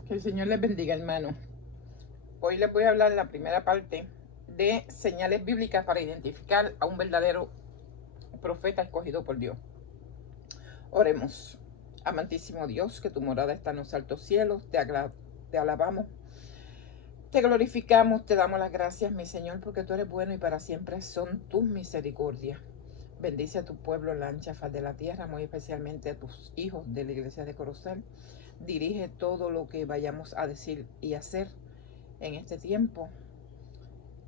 Que el Señor les bendiga, hermano. Hoy les voy a hablar la primera parte de señales bíblicas para identificar a un verdadero profeta escogido por Dios. Oremos. Amantísimo Dios, que tu morada está en los altos cielos, te alabamos, te glorificamos, te damos las gracias, mi Señor, porque tú eres bueno y para siempre son tus misericordias. Bendice a tu pueblo en la ancha faz de la tierra, muy especialmente a tus hijos de la iglesia de Corozal. Dirige todo lo que vayamos a decir y hacer en este tiempo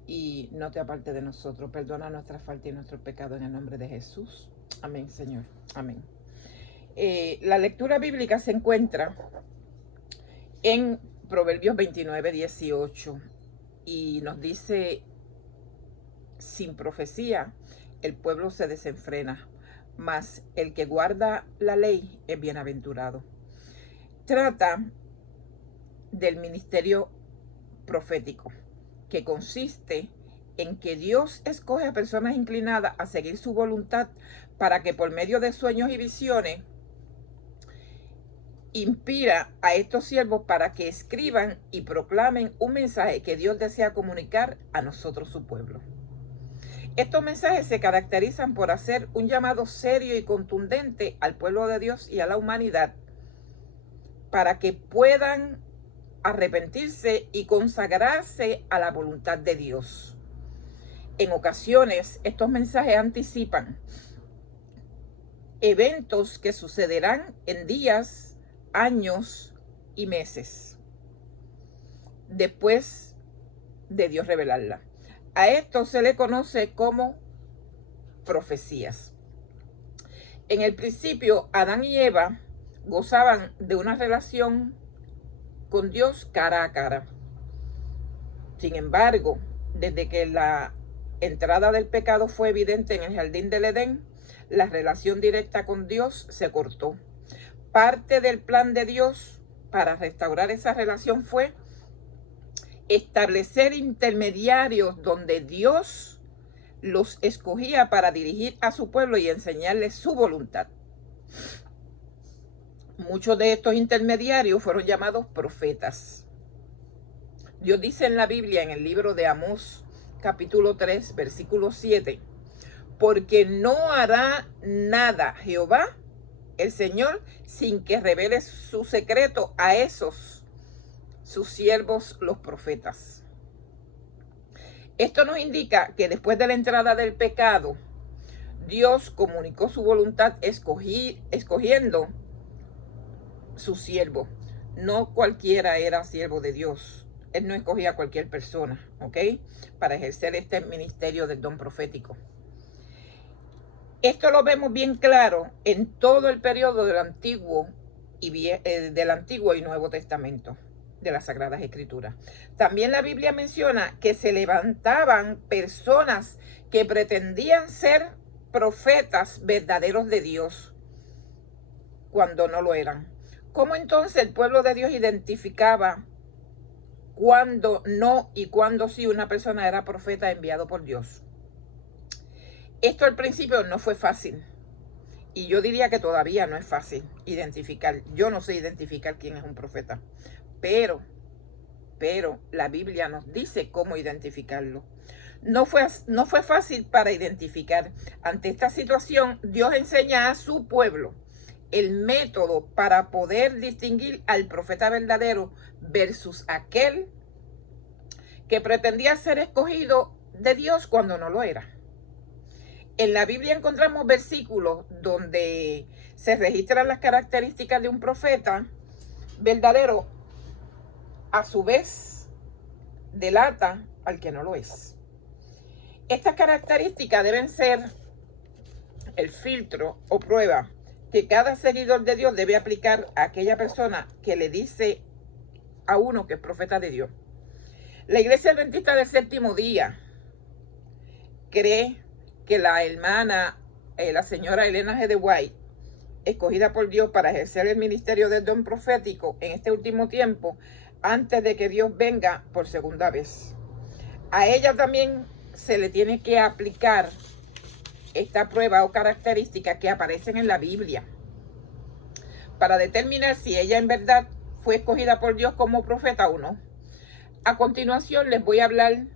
y no te aparte de nosotros. Perdona nuestra falta y nuestro pecado en el nombre de Jesús. Amén, Señor. Amén. La lectura bíblica se encuentra en Proverbios 29:18 y nos dice: sin profecía el pueblo se desenfrena, mas el que guarda la ley es bienaventurado. Trata del ministerio profético, que consiste en que Dios escoge a personas inclinadas a seguir su voluntad para que por medio de sueños y visiones inspira a estos siervos para que escriban y proclamen un mensaje que Dios desea comunicar a nosotros, su pueblo. Estos mensajes se caracterizan por hacer un llamado serio y contundente al pueblo de Dios y a la humanidad para que puedan arrepentirse y consagrarse a la voluntad de Dios. En ocasiones, estos mensajes anticipan eventos que sucederán en días, años y meses después de Dios revelarla. A esto se le conoce como profecías. En el principio, Adán y Eva gozaban de una relación con Dios cara a cara. Sin embargo, desde que la entrada del pecado fue evidente en el jardín del Edén, la relación directa con Dios se cortó. Parte del plan de Dios para restaurar esa relación fue establecer intermediarios donde Dios los escogía para dirigir a su pueblo y enseñarles su voluntad. Muchos de estos intermediarios fueron llamados profetas. Dios dice en la Biblia, en el libro de Amós, capítulo 3, versículo 7, porque no hará nada Jehová, el Señor, sin que revele su secreto a esos, sus siervos, los profetas. Esto nos indica que después de la entrada del pecado, Dios comunicó su voluntad escogiendo su siervo. No cualquiera era siervo de Dios. Él no escogía a cualquier persona, ¿ok? Para ejercer este ministerio del don profético. Esto lo vemos bien claro en todo el periodo del Antiguo y Nuevo Testamento de las Sagradas Escrituras. También la Biblia menciona que se levantaban personas que pretendían ser profetas verdaderos de Dios cuando no lo eran. ¿Cómo entonces el pueblo de Dios identificaba cuándo no y cuándo sí una persona era profeta enviado por Dios? Esto al principio no fue fácil. Y yo diría que todavía no es fácil identificar. Yo no sé identificar quién es un profeta. Pero la Biblia nos dice cómo identificarlo. No fue fácil para identificar. Ante esta situación, Dios enseña a su pueblo el método para poder distinguir al profeta verdadero versus aquel que pretendía ser escogido de Dios cuando no lo era. En la Biblia encontramos versículos donde se registran las características de un profeta verdadero, a su vez delata al que no lo es. Estas características deben ser el filtro o prueba que cada seguidor de Dios debe aplicar a aquella persona que le dice a uno que es profeta de Dios. La Iglesia Adventista del Séptimo Día cree que la hermana, la señora Elena G. de White, escogida por Dios para ejercer el ministerio del don profético en este último tiempo, antes de que Dios venga por segunda vez. A ella también se le tiene que aplicar esta prueba o característica que aparecen en la Biblia para determinar si ella en verdad fue escogida por Dios como profeta o no. A continuación les voy a hablar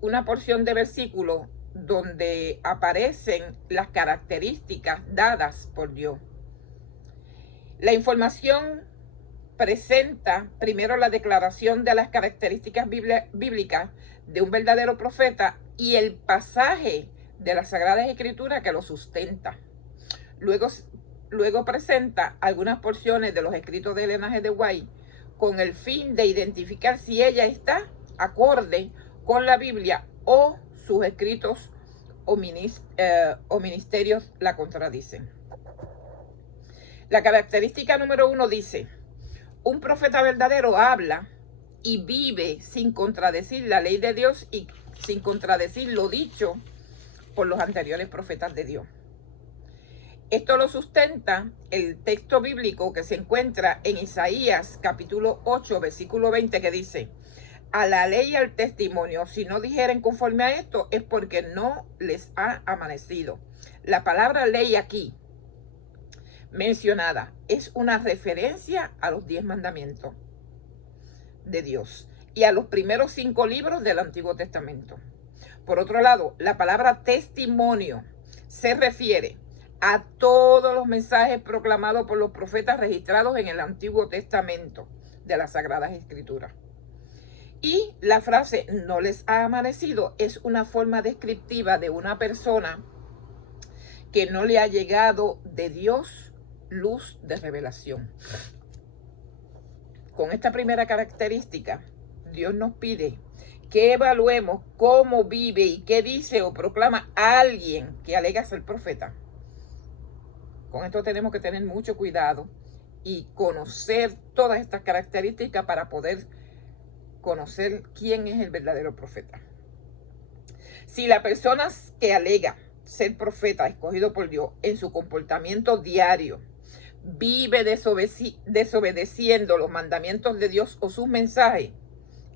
una porción de versículos donde aparecen las características dadas por Dios. La información presenta primero la declaración de las características bíblicas de un verdadero profeta y el pasaje de las Sagradas Escrituras que lo sustenta. Luego presenta algunas porciones de los escritos de Elena G. de White con el fin de identificar si ella está acorde con la Biblia o sus escritos o ministerios la contradicen. La característica número 1 dice: un profeta verdadero habla y vive sin contradecir la ley de Dios y sin contradecir lo dicho por los anteriores profetas de Dios. Esto lo sustenta el texto bíblico que se encuentra en Isaías capítulo 8, versículo 20, que dice: a la ley y al testimonio, si no dijeren conforme a esto, es porque no les ha amanecido. La palabra ley aquí mencionada es una referencia a los 10 mandamientos de Dios y a los primeros 5 libros del Antiguo Testamento. Por otro lado, la palabra testimonio se refiere a todos los mensajes proclamados por los profetas registrados en el Antiguo Testamento de las Sagradas Escrituras. Y la frase no les ha amanecido es una forma descriptiva de una persona que no le ha llegado de Dios luz de revelación. Con esta primera característica, Dios nos pide que evaluemos cómo vive y qué dice o proclama alguien que alega ser profeta. Con esto tenemos que tener mucho cuidado y conocer todas estas características para poder conocer quién es el verdadero profeta. Si la persona que alega ser profeta escogido por Dios en su comportamiento diario vive desobedeciendo los mandamientos de Dios o sus mensajes,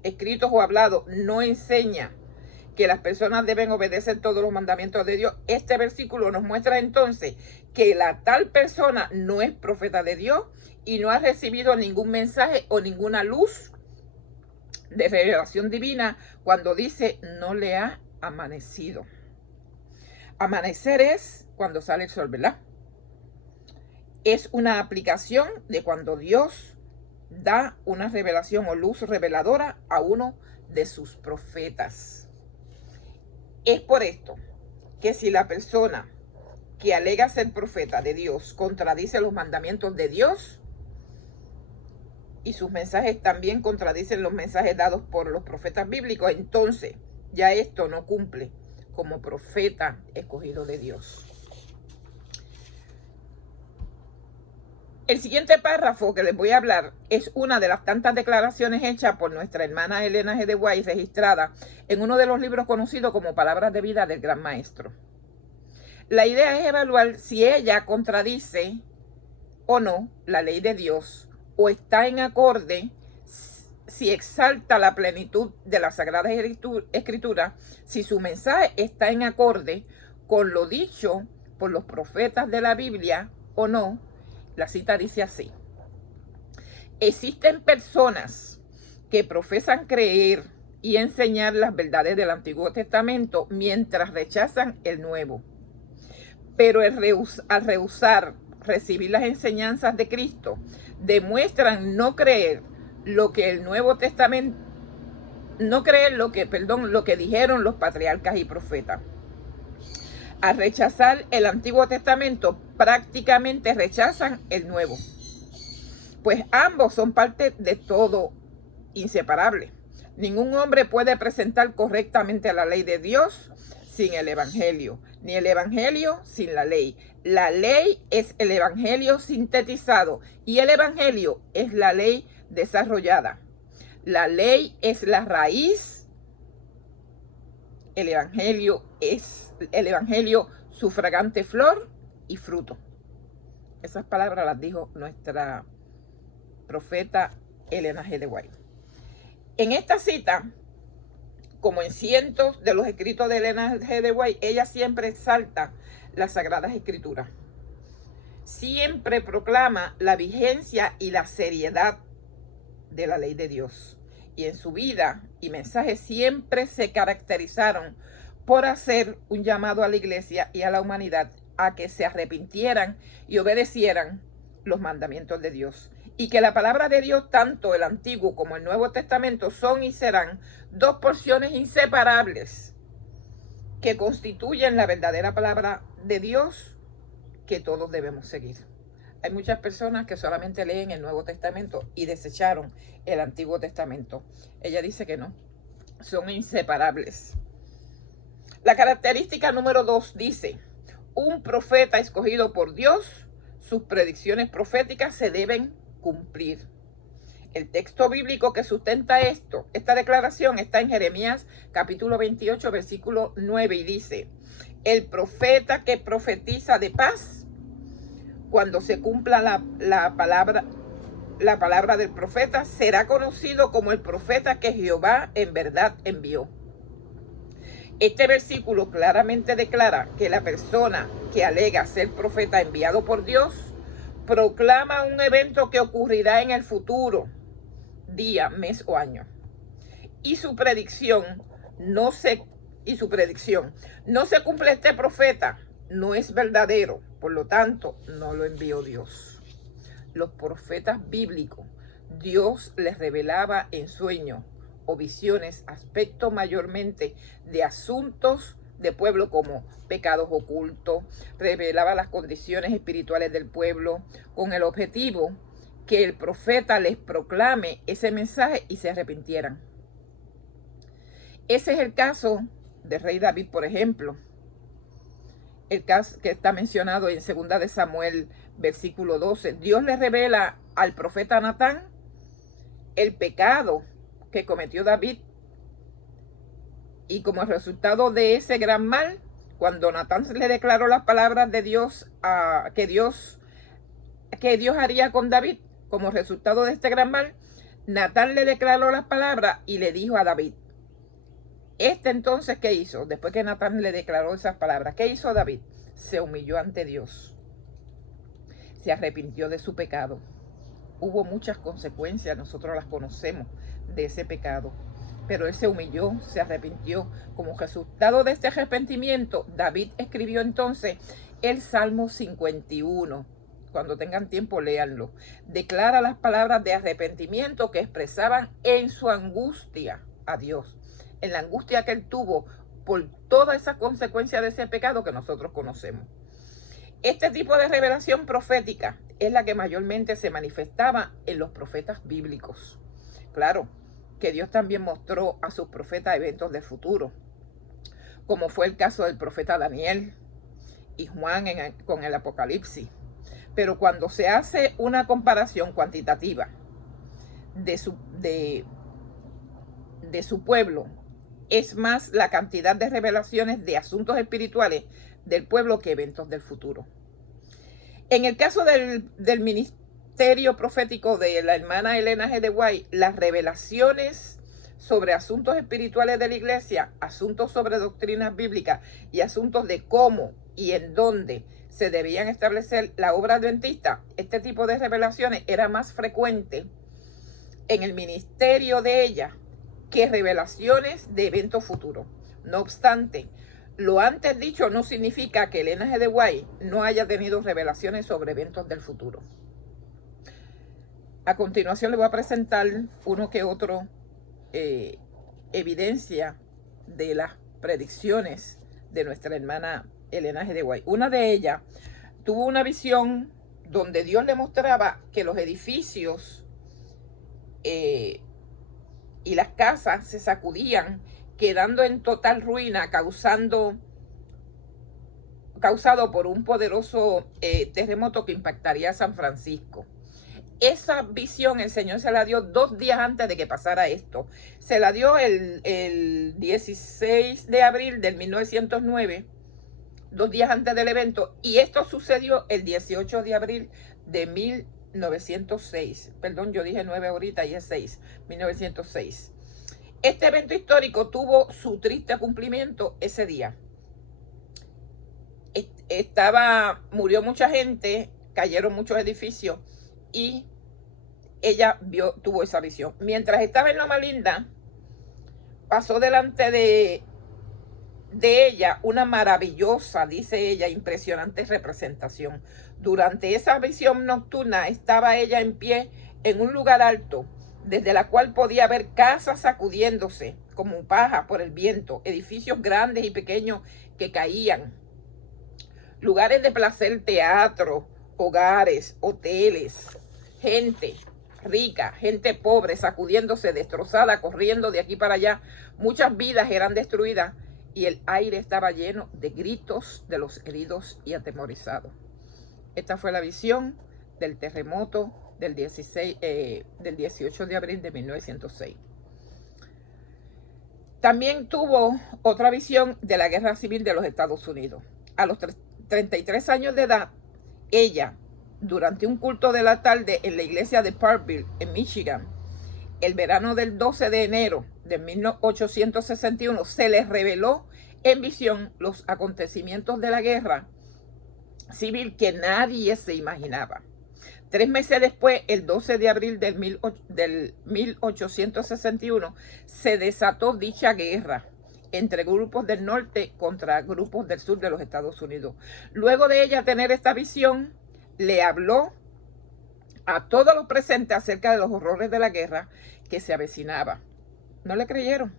escritos o hablados, no enseña que las personas deben obedecer todos los mandamientos de Dios, este versículo nos muestra entonces que la tal persona no es profeta de Dios y no ha recibido ningún mensaje o ninguna luz de revelación divina cuando dice no le ha amanecido. Amanecer es cuando sale el sol, ¿verdad? Es una aplicación de cuando Dios da una revelación o luz reveladora a uno de sus profetas. Es por esto que si la persona que alega ser profeta de Dios contradice los mandamientos de Dios y sus mensajes también contradicen los mensajes dados por los profetas bíblicos, entonces ya esto no cumple como profeta escogido de Dios. El siguiente párrafo que les voy a hablar es una de las tantas declaraciones hechas por nuestra hermana Elena G. de White, registrada en uno de los libros conocidos como Palabras de Vida del Gran Maestro. La idea es evaluar si ella contradice o no la ley de Dios o está en acorde, si exalta la plenitud de las Sagradas Escrituras, si su mensaje está en acorde con lo dicho por los profetas de la Biblia o no. La cita dice así: existen personas que profesan creer y enseñar las verdades del Antiguo Testamento mientras rechazan el Nuevo. Pero al rehusar recibir las enseñanzas de Cristo, demuestran no creer lo que el Nuevo Testamento, no creer lo que dijeron los patriarcas y profetas. Al rechazar el Antiguo Testamento, prácticamente rechazan el Nuevo, pues ambos son parte de todo, inseparable. Ningún hombre puede presentar correctamente la ley de Dios sin el Evangelio, ni el Evangelio sin la ley. La ley es el Evangelio sintetizado y el Evangelio es la ley desarrollada. La ley es la raíz, el Evangelio es su fragante flor y fruto. Esas palabras las dijo nuestra profeta Elena G. de White. En esta cita, como en cientos de los escritos de Elena G. de White, ella siempre exalta las Sagradas Escrituras. siempre proclama la vigencia y la seriedad de la ley de Dios. Y en su vida y mensaje siempre se caracterizaron por hacer un llamado a la iglesia y a la humanidad a que se arrepintieran y obedecieran los mandamientos de Dios. Y que la palabra de Dios, tanto el Antiguo como el Nuevo Testamento, son y serán dos porciones inseparables que constituyen la verdadera palabra de Dios que todos debemos seguir. Hay muchas personas que solamente leen el Nuevo Testamento y desecharon el Antiguo Testamento. Ella dice que no, son inseparables. La característica número 2 dice: un profeta escogido por Dios, sus predicciones proféticas se deben cumplir. El texto bíblico que sustenta esta declaración está en Jeremías capítulo 28, versículo 9, y dice: el profeta que profetiza de paz, cuando se cumpla la palabra del profeta, será conocido como el profeta que Jehová en verdad envió. Este versículo claramente declara que la persona que alega ser profeta enviado por Dios proclama un evento que ocurrirá en el futuro, día, mes o año. Y su predicción no se cumple. Este profeta no es verdadero, por lo tanto, no lo envió Dios. Los profetas bíblicos, Dios les revelaba en sueños o visiones aspectos mayormente de asuntos de pueblo como pecados ocultos, revelaba las condiciones espirituales del pueblo con el objetivo que el profeta les proclame ese mensaje y se arrepintieran. Ese es el caso del rey David, por ejemplo. El caso que está mencionado en 2 de Samuel, versículo 12. Dios le revela al profeta Natán el pecado que cometió David. Y como resultado de ese gran mal, cuando Natán le declaró las palabras de Dios que Dios haría con David, como resultado de este gran mal, Natán le declaró las palabras y le dijo a David. Entonces, ¿qué hizo? Después que Natán le declaró esas palabras, ¿qué hizo David? Se humilló ante Dios. Se arrepintió de su pecado. Hubo muchas consecuencias, nosotros las conocemos, de ese pecado. Pero él se humilló, se arrepintió. Como resultado de este arrepentimiento, David escribió entonces el Salmo 51. Cuando tengan tiempo, léanlo. Declara las palabras de arrepentimiento que expresaban en su angustia a Dios. En la angustia que él tuvo por toda esa consecuencia de ese pecado que nosotros conocemos. Este tipo de revelación profética es la que mayormente se manifestaba en los profetas bíblicos. Claro, que Dios también mostró a sus profetas eventos del futuro, como fue el caso del profeta Daniel y Juan con el Apocalipsis. Pero cuando se hace una comparación cuantitativa de su pueblo, es más la cantidad de revelaciones de asuntos espirituales del pueblo que eventos del futuro. En el caso del ministerio profético de la hermana Elena G. de White, las revelaciones sobre asuntos espirituales de la iglesia, asuntos sobre doctrinas bíblicas y asuntos de cómo y en dónde se debían establecer la obra adventista, este tipo de revelaciones era más frecuente en el ministerio de ella que revelaciones de eventos futuros. No obstante, lo antes dicho no significa que Elena G. de White no haya tenido revelaciones sobre eventos del futuro. A continuación le voy a presentar uno que otro evidencia de las predicciones de nuestra hermana Elena G. de White. Una de ellas tuvo una visión donde Dios le mostraba que los edificios y las casas se sacudían, quedando en total ruina, causado por un poderoso terremoto que impactaría a San Francisco. Esa visión el Señor se la dio 2 días antes de que pasara esto. Se la dio el 16 de abril del 1909, 2 días antes del evento, y esto sucedió el 18 de abril de 1906. Perdón, yo dije 9 ahorita y es 6, 1906. Este evento histórico tuvo su triste cumplimiento ese día. Murió mucha gente, cayeron muchos edificios y ella tuvo esa visión. Mientras estaba en Loma Linda, pasó delante de ella una maravillosa, dice ella, impresionante representación. Durante esa visión nocturna estaba ella en pie en un lugar alto, desde la cual podía ver casas sacudiéndose como paja por el viento, edificios grandes y pequeños que caían, lugares de placer, teatro, hogares, hoteles, gente rica, gente pobre, sacudiéndose, destrozada, corriendo de aquí para allá. Muchas vidas eran destruidas y el aire estaba lleno de gritos de los heridos y atemorizados. Esta fue la visión del terremoto del 18 de abril de 1906. También tuvo otra visión de la guerra civil de los Estados Unidos. A los 33 años de edad, ella, durante un culto de la tarde en la iglesia de Parkville, en Michigan, el verano del 12 de enero de 1861, se les reveló en visión los acontecimientos de la guerra civil que nadie se imaginaba. 3 meses después, el 12 de abril del 1861, se desató dicha guerra entre grupos del norte contra grupos del sur de los Estados Unidos. Luego de ella tener esta visión, le habló a todos los presentes acerca de los horrores de la guerra que se avecinaba. No le creyeron.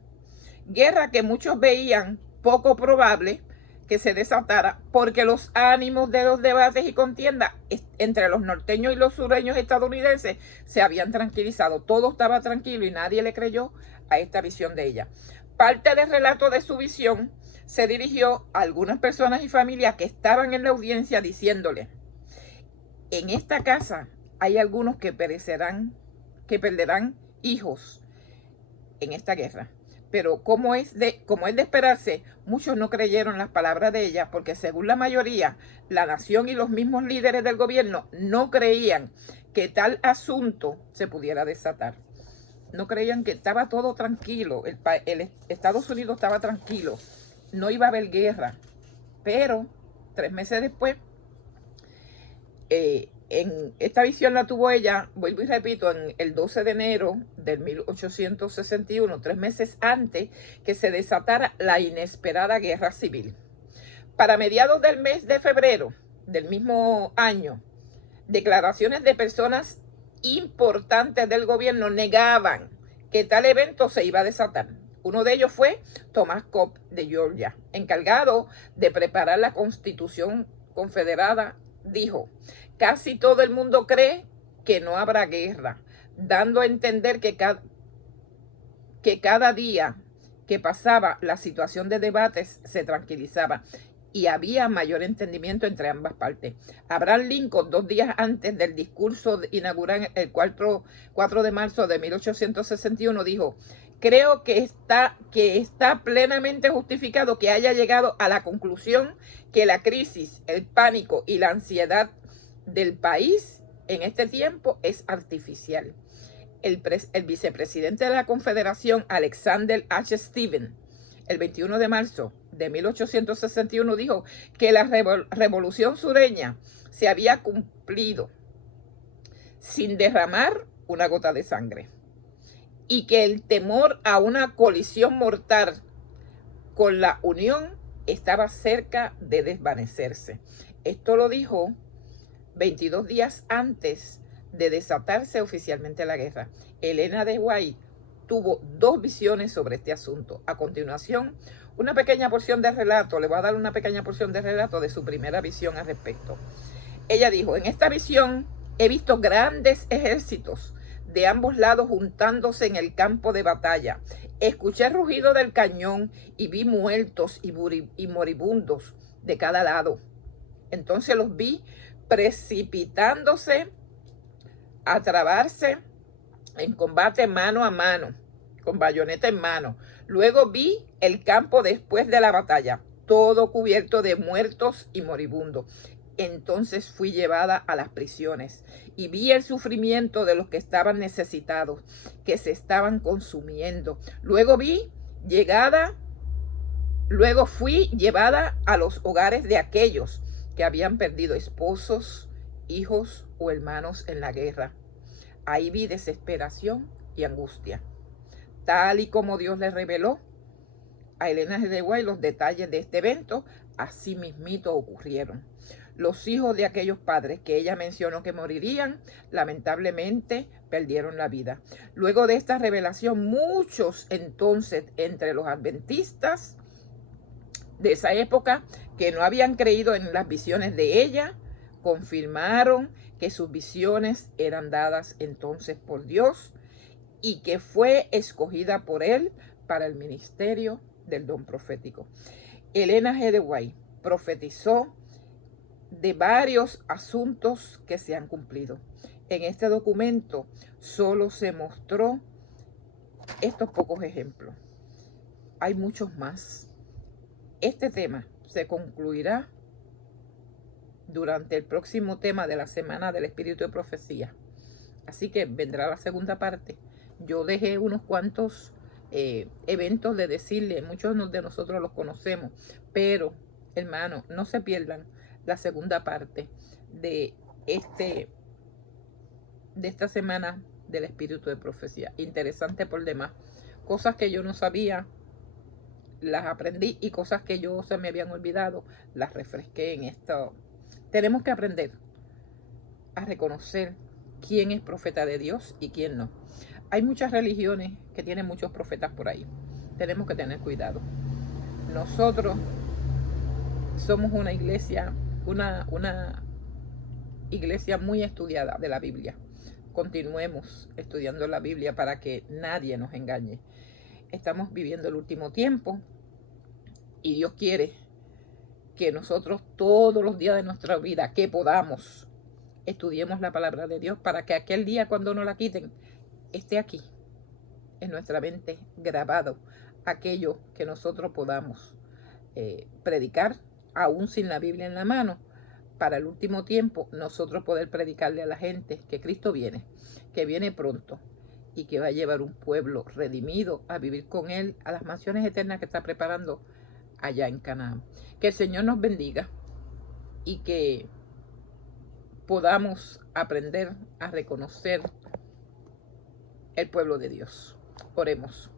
Guerra que muchos veían poco probable que se desatara porque los ánimos de los debates y contiendas entre los norteños y los sureños estadounidenses se habían tranquilizado. Todo estaba tranquilo y nadie le creyó a esta visión de ella. Parte del relato de su visión se dirigió a algunas personas y familias que estaban en la audiencia diciéndole: en esta casa hay algunos que perecerán, que perderán hijos en esta guerra. Pero como es de esperarse, muchos no creyeron las palabras de ella porque según la mayoría, la nación y los mismos líderes del gobierno no creían que tal asunto se pudiera desatar. No creían que estaba todo tranquilo, el Estados Unidos estaba tranquilo, no iba a haber guerra. Pero 3 meses después, en esta visión la tuvo ella, vuelvo y repito, en el 12 de enero del 1861, 3 meses antes que se desatara la inesperada guerra civil. Para mediados del mes de febrero del mismo año, declaraciones de personas importantes del gobierno negaban que tal evento se iba a desatar. Uno de ellos fue Thomas Cobb de Georgia, encargado de preparar la Constitución Confederada. Dijo: casi todo el mundo cree que no habrá guerra, dando a entender que cada día que pasaba la situación de debates se tranquilizaba y había mayor entendimiento entre ambas partes. Abraham Lincoln, 2 días antes del discurso inaugural el 4 de marzo de 1861, dijo: creo que está plenamente justificado que haya llegado a la conclusión que la crisis, el pánico y la ansiedad del país en este tiempo es artificial. El vicepresidente de la Confederación, Alexander H. Stephens, el 21 de marzo de 1861 dijo que la revolución sureña se había cumplido sin derramar una gota de sangre y que el temor a una colisión mortal con la Unión estaba cerca de desvanecerse. Esto lo dijo 22 días antes de desatarse oficialmente la guerra. Elena de White tuvo 2 visiones sobre este asunto. A continuación, una pequeña porción de relato, le voy a dar una pequeña porción de relato de su primera visión al respecto. Ella dijo: en esta visión he visto grandes ejércitos de ambos lados juntándose en el campo de batalla. Escuché el rugido del cañón y vi muertos y moribundos de cada lado. Entonces los vi precipitándose a trabarse en combate mano a mano, con bayoneta en mano. Luego vi el campo después de la batalla, todo cubierto de muertos y moribundos. Entonces fui llevada a las prisiones y vi el sufrimiento de los que estaban necesitados, que se estaban consumiendo. Luego fui llevada a los hogares de aquellos que habían perdido esposos, hijos o hermanos en la guerra. Ahí vi desesperación y angustia. Tal y como Dios le reveló a Elena G. de White los detalles de este evento, así mismito ocurrieron. Los hijos de aquellos padres que ella mencionó que morirían, lamentablemente perdieron la vida. Luego de esta revelación, muchos entonces entre los adventistas de esa época que no habían creído en las visiones de ella, confirmaron que sus visiones eran dadas entonces por Dios y que fue escogida por él para el ministerio del don profético. Elena G. de White profetizó de varios asuntos que se han cumplido. En este documento solo se mostró estos pocos ejemplos. Hay muchos más. Este tema se concluirá durante el próximo tema de la Semana del Espíritu de Profecía. Así que vendrá la segunda parte. Yo dejé unos cuantos eventos de decirle, muchos de nosotros los conocemos, pero hermano, no se pierdan la segunda parte de esta semana del Espíritu de Profecía. Interesante por demás. Cosas que yo no sabía, las aprendí, y cosas que yo se me habían olvidado, las refresqué en esto. Tenemos que aprender a reconocer quién es profeta de Dios y quién no. Hay muchas religiones que tienen muchos profetas por ahí. Tenemos que tener cuidado. Nosotros somos una iglesia, una iglesia muy estudiada de la Biblia. Continuemos estudiando la Biblia para que nadie nos engañe. Estamos viviendo el último tiempo y Dios quiere que nosotros todos los días de nuestra vida que podamos estudiemos la palabra de Dios para que aquel día cuando nos la quiten esté aquí en nuestra mente grabado aquello que nosotros podamos predicar aún sin la Biblia en la mano, para el último tiempo nosotros poder predicarle a la gente que Cristo viene, que viene pronto y que va a llevar un pueblo redimido a vivir con él a las mansiones eternas que está preparando allá en Canaán. Que el Señor nos bendiga y que podamos aprender a reconocer el pueblo de Dios. Oremos.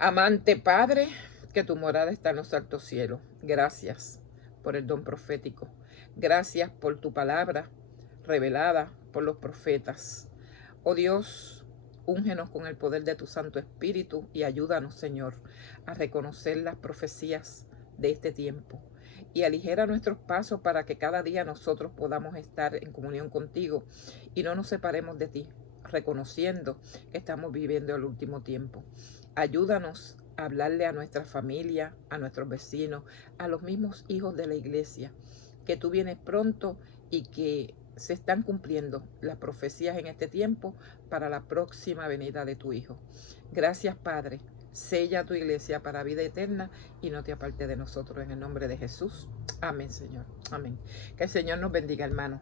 Amante Padre, que tu morada está en los altos cielos. Gracias por el don profético. Gracias por tu palabra revelada por los profetas. Oh Dios, úngenos con el poder de tu Santo Espíritu y ayúdanos, Señor, a reconocer las profecías de este tiempo. Y aligera nuestros pasos para que cada día nosotros podamos estar en comunión contigo y no nos separemos de ti, reconociendo que estamos viviendo el último tiempo. Ayúdanos a hablarle a nuestra familia, a nuestros vecinos, a los mismos hijos de la iglesia, que tú vienes pronto y que se están cumpliendo las profecías en este tiempo para la próxima venida de tu Hijo. Gracias, Padre. Sella tu iglesia para vida eterna y no te aparte de nosotros, en el nombre de Jesús. Amén, Señor. Amén. Que el Señor nos bendiga, hermano.